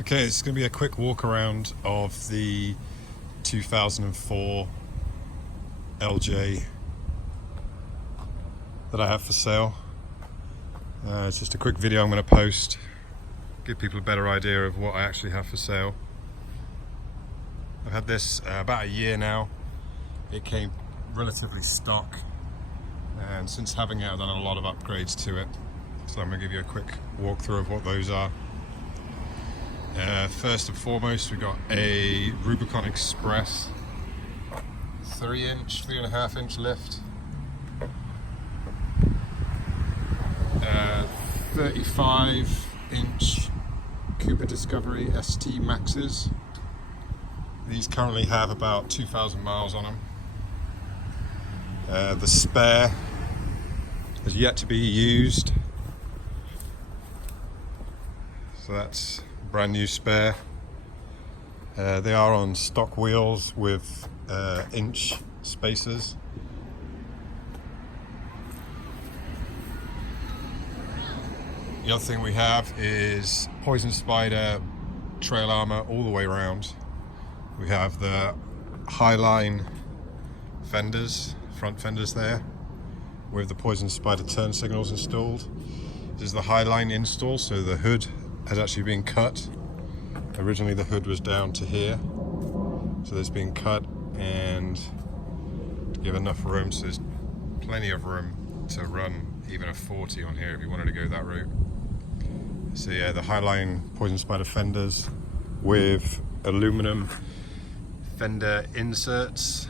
Okay, it's going to be a quick walk around of the 2004 LJ that I have for sale. It's just a quick video I'm going to post, give people a better idea of what I actually have for sale. I've had this about a year now. It came relatively stock, and since having it I've done a lot of upgrades to it. So I'm going to give you a quick walkthrough of what those are. First and foremost, we got a Rubicon Express 3.5 inch lift, 35 inch Cooper Discovery ST Maxes. These currently have about 2,000 miles on them. The spare is yet to be used, so that's brand new spare. They are on stock wheels with inch spacers. The other thing we have is Poison Spider trail armor all the way around. We have the Highline fenders, front fenders there, with the Poison Spider turn signals installed. This is the Highline install, so the hood has actually been cut. Originally the hood was down to here, so it's been cut and to give enough room, so there's plenty of room to run even a 40 on here if you wanted to go that route. So yeah, the Highline Poison Spider fenders with aluminum fender inserts.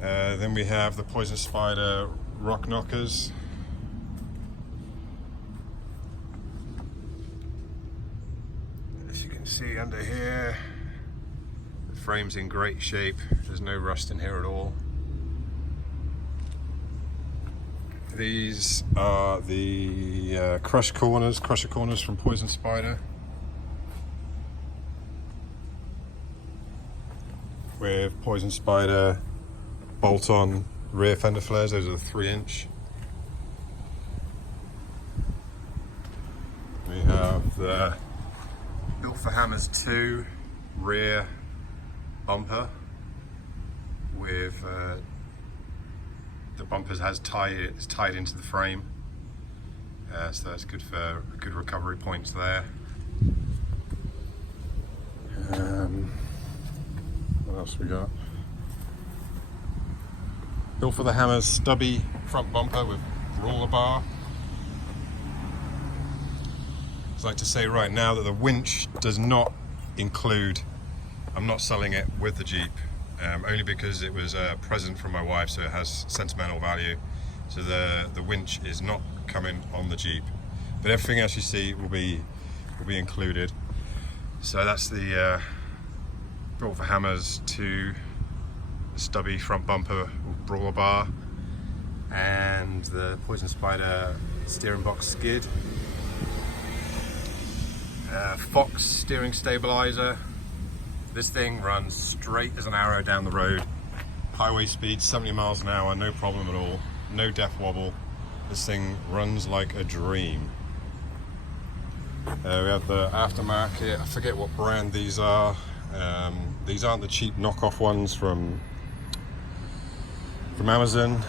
Then we have the Poison Spider rock knockers. As you can see under here, the frame's in great shape. There's no rust in here at all. These are the crusher corners from Poison Spider, with Poison Spider bolt-on rear fender flares. Those are the 3-inch. We have the Built for Hammers 2 rear bumper with the bumpers it's tied into the frame, so that's good for good recovery points there. What else we got? Built for the Hammers stubby front bumper with roller bar. I'd like to say right now that the winch does not include, I'm not selling it with the Jeep, only because it was a present from my wife, so it has sentimental value. So the winch is not coming on the Jeep, but everything else you see will be included. So that's the Built for Hammers 2 stubby front bumper with brawler bar, and the Poison Spider steering box skid. Fox steering stabilizer. This thing runs straight as an arrow down the road. Highway speed 70 miles an hour, no problem at all. No death wobble. This thing runs like a dream. We have the aftermarket. I forget what brand these are. These aren't the cheap knockoff ones from Amazon.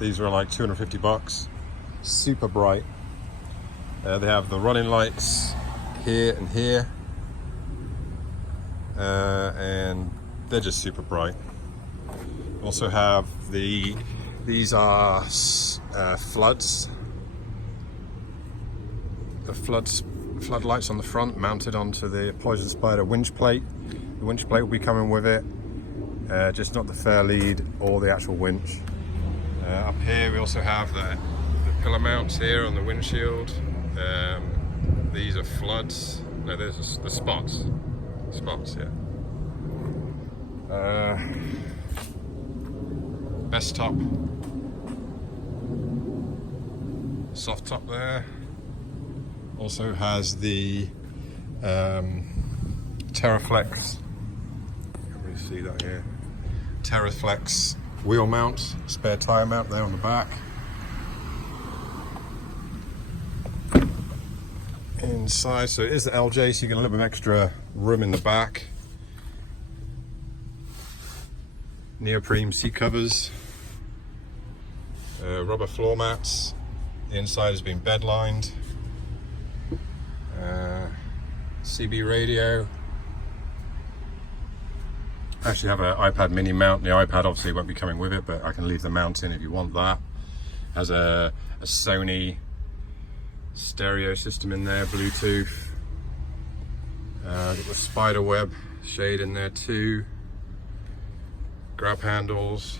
These are like 250 bucks. Super bright. They have the running lights here and here, and they're just super bright. Also have these are floods. The floodlights on the front mounted onto the Poison Spider winch plate. The winch plate will be coming with it, just not the fair lead or the actual winch. Up here we also have the pillar mounts here on the windshield. These are floods. No, there's the spots. Spots, yeah. Best top. Soft top there. Also has the Terraflex. Can we see that here? Terraflex wheel mount, spare tire mount there on the back. inside. So it is the LJ, so you get a little bit of extra room in the back. Neoprene seat covers, rubber floor mats. The inside has been bed lined. CB radio. I actually have an iPad mini mount. The iPad obviously won't be coming with it, but I can leave the mount in if you want that. Has a Sony stereo system in there, Bluetooth. Got the spider web shade in there too. Grab handles.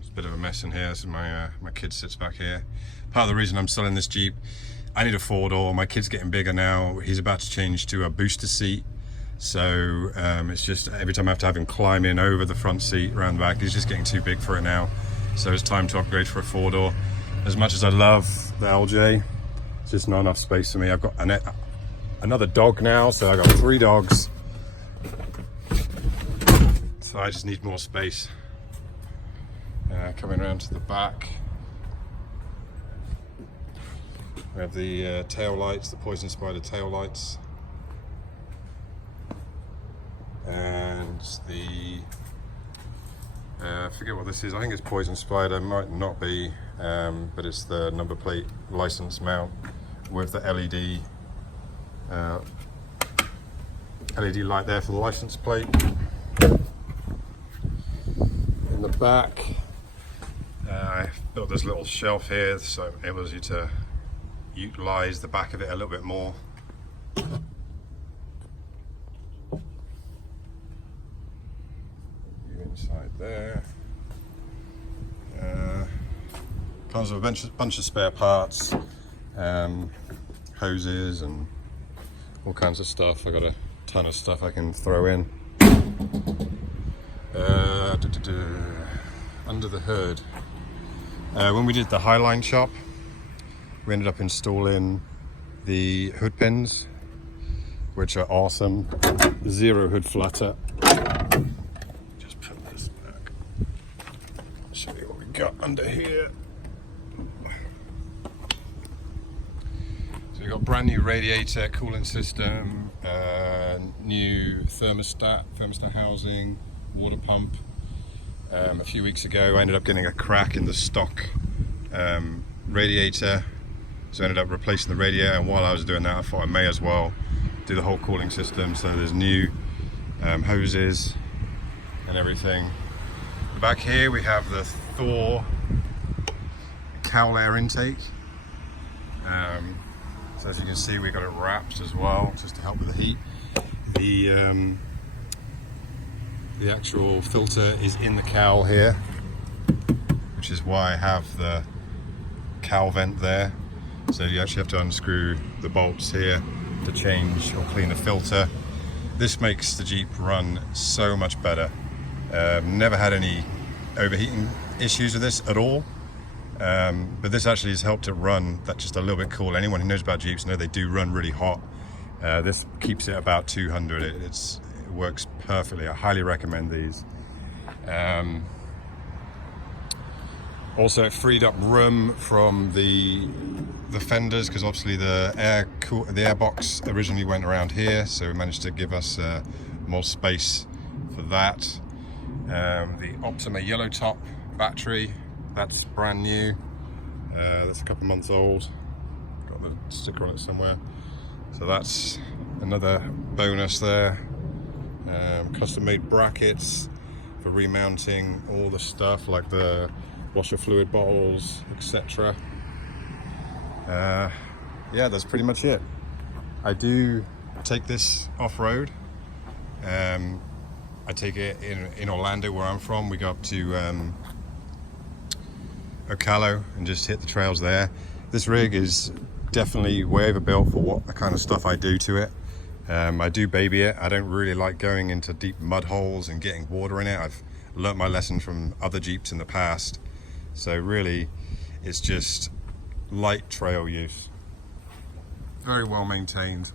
It's a bit of a mess in here. This is my kid sits back here. Part of the reason I'm selling this Jeep, I need a 4-door. My kid's getting bigger now. He's about to change to a booster seat. So it's just every time I have to have him climb in over the front seat around the back, he's just getting too big for it now. So it's time to upgrade for a 4-door. As much as I love the LJ, it's just not enough space for me. I've got another dog now, so I got 3 dogs. So I just need more space. Coming around to the back, we have the tail lights, the Poison Spider tail lights, and the I forget what this is. I think it's Poison Spider, might not be, but it's the number plate license mount with the LED light there for the license plate. In the back, I built this little shelf here so it enables you to utilize the back of it a little bit more. Inside there, comes with a bunch of spare parts, hoses and all kinds of stuff. I got a ton of stuff I can throw in. Under the hood, when we did the Highline shop, we ended up installing the hood pins, which are awesome. 0 hood flutter. Just put this back. Show you what we got under here. So we've got brand new radiator, cooling system, new thermostat housing, water pump. A few weeks ago I ended up getting a crack in the stock radiator, so I ended up replacing the radiator, and while I was doing that I thought I may as well do the whole cooling system. So there's new hoses and everything. Back here we have the Thor cowl air intake. So as you can see, we got it wrapped as well, just to help with the heat. The actual filter is in the cowl here, which is why I have the cowl vent there. So you actually have to unscrew the bolts here to change or clean the filter. This makes the Jeep run so much better. Never had any overheating issues with this at all. But this actually has helped it run that just a little bit cool. Anyone who knows about Jeeps know they do run really hot. This keeps it about 200. It works perfectly. I highly recommend these. Also, it freed up room from the fenders, because obviously the air box originally went around here, so we managed to give us more space for that. The Optima yellow top battery, that's brand new. That's a couple months old. Got the sticker on it somewhere. So that's another bonus there. Custom made brackets for remounting all the stuff like the washer fluid bottles, etc. Yeah, that's pretty much it. I do take this off-road. I take it in Orlando, where I'm from. We go up to Ocala and just hit the trails there. This rig is definitely way overbuilt for what the kind of stuff I do to it. I do baby it. I don't really like going into deep mud holes and getting water in it. I've learnt my lesson from other Jeeps in the past. So really, it's just light trail use. Very well maintained.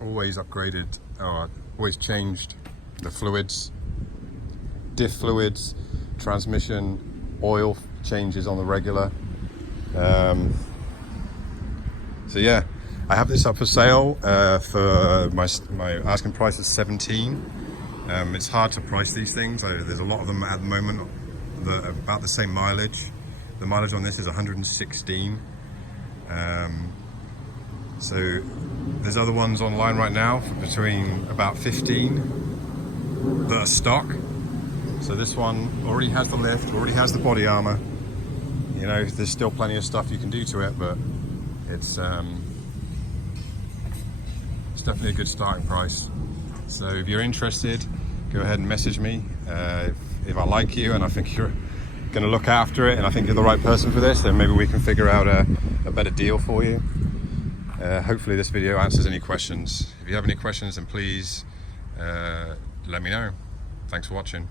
Always upgraded, always changed the fluids, diff fluids, transmission, oil changes on the regular. So yeah, I have this up for sale for my asking price is 17. It's hard to price these things. There's a lot of them at the moment that are about the same mileage. The mileage on this is 116. So there's other ones online right now for between about 15 that are stock. So this one already has the lift, already has the body armor. You know, there's still plenty of stuff you can do to it, but it's definitely a good starting price. So if you're interested, go ahead and message me. If I like you and I think you're going to look after it and I think you're the right person for this, then maybe we can figure out a better deal for you. Hopefully this video answers any questions. If you have any questions, then please let me know. Thanks for watching.